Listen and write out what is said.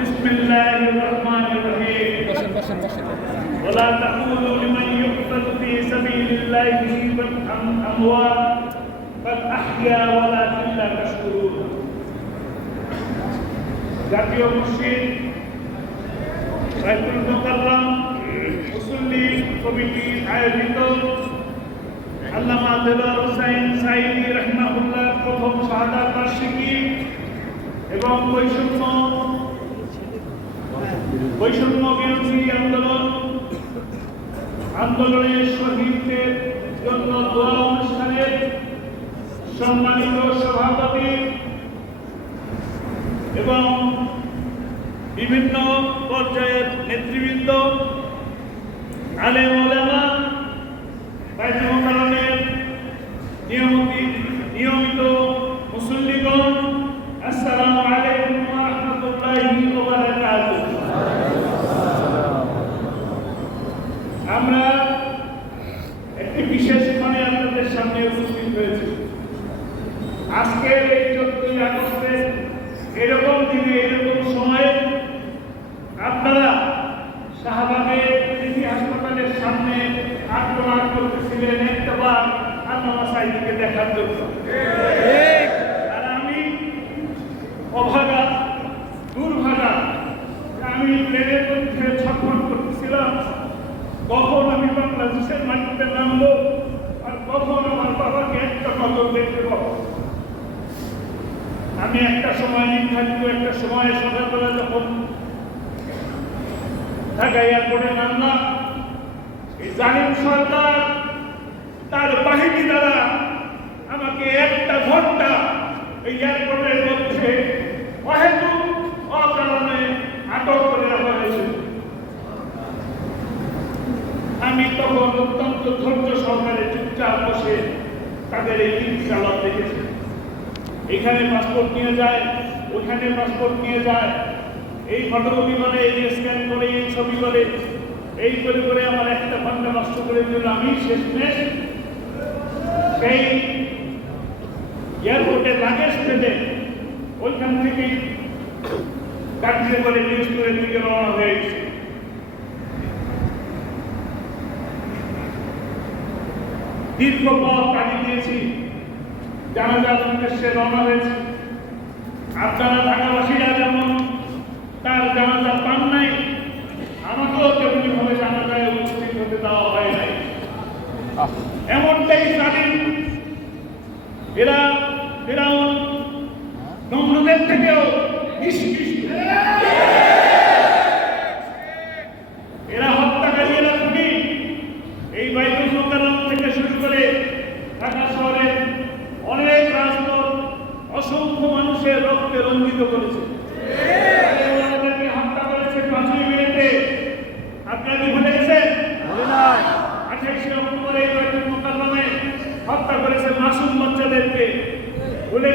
بسم الله الرحمن الرحيم. ولا تقولوا لمن يقتل في سبيل الله اموات بل احيا ولكن لا تشكرون জাতীয় মসজিদ বাইতুল মোকাল্লাম মুসল্লি কমিটি আয়োজিত আল্লামা দেলার হোসাইন সাইদি রহমাহুল্লাহ প্রথম শাহাদাত বার্ষিকী এবং বৈষম্য বৈষম্য বিরোধী আন্দোলন, আন্দোলনের শহীদদের জন্য দোয়া অনুষ্ঠানের সম্মানিত সভাপতি এবং বিভিন্ন পর্যায়ের নেতৃবৃন্দ আলেম ওলামা বাইতুল মুকাররমের নিয়মিত নিয়মিত মুসল্লিগণ আসসালামু আলাইকুম ওয়া রাহমাতুল্লাহি ওয়া বারাকাতুহু। আল্লামা সাইদিকে দেখার জন্য। আর আমি অভাগা দুর্ভাগা আমি প্লেনের মধ্যে ছটফট করতেছিলাম। কখন আমি বাংলাদেশের মাটিতে নামবো আর কখন আমার বাবাকে একটা নজর দেখতে পাবো? আমি একটা সময় নির্ধারিত একটা সময়ে সকালবেলা যখন ঢাকা এয়ারপোর্টে নামলাম এই জালিম সরকার বাহিনী দ্বারা আমাকে একটা ঘণ্টা এই এয়ারপোর্টের মধ্যে অহেতুক অকারণে আটক করে রাখা হয়েছিল আমি তখন অত্যন্ত ধৈর্য সহকারে চুপচাপ বসে তাদের এই দিন চালাপ দেখেছি। এখানে পাসপোর্ট নিয়ে যায়, ওখানে পাসপোর্ট নিয়ে যায়। এই ফটোকপি করে এই স্ক্যান করে, এই ছবি করে, এই করে করে আমার একটা ঘণ্টা নষ্ট করে দিল আমি শেষমেশ সেই এয়ারপোর্টে লাগেজ পেতে ওইখান থেকেই গাড়িতে করে নিউজ করে দিকে রওনা হয়ে গেছে দীর্ঘ পথ কাটিয়ে দিয়েছি জানাজার উদ্দেশ্যে রওনা হয়েছে। আপনারা ঢাকাবাসীরা যেমন তার জানাজা পান নাই আমাকেও তেমনি ভাবে জানাজায় উপস্থিত হতে দেওয়া হয় নাই। এমনটাই জানেন এরা ফেরাউন নমরুদের থেকেও নিষ্কৃষ্ট। এরা হত্যাকারী, এরা খুনি। এই বাইতুল মোকাররম থেকে শুরু করে ঢাকা শহরে অনেক রাজপথ অসংখ্য মানুষের রক্তে রঞ্জিত করেছে। হত্যা করেছে পাঁচই মিনিটে আপনারা হত্যা করেছে মাসুম বাচ্চাদেরকে। ভুলে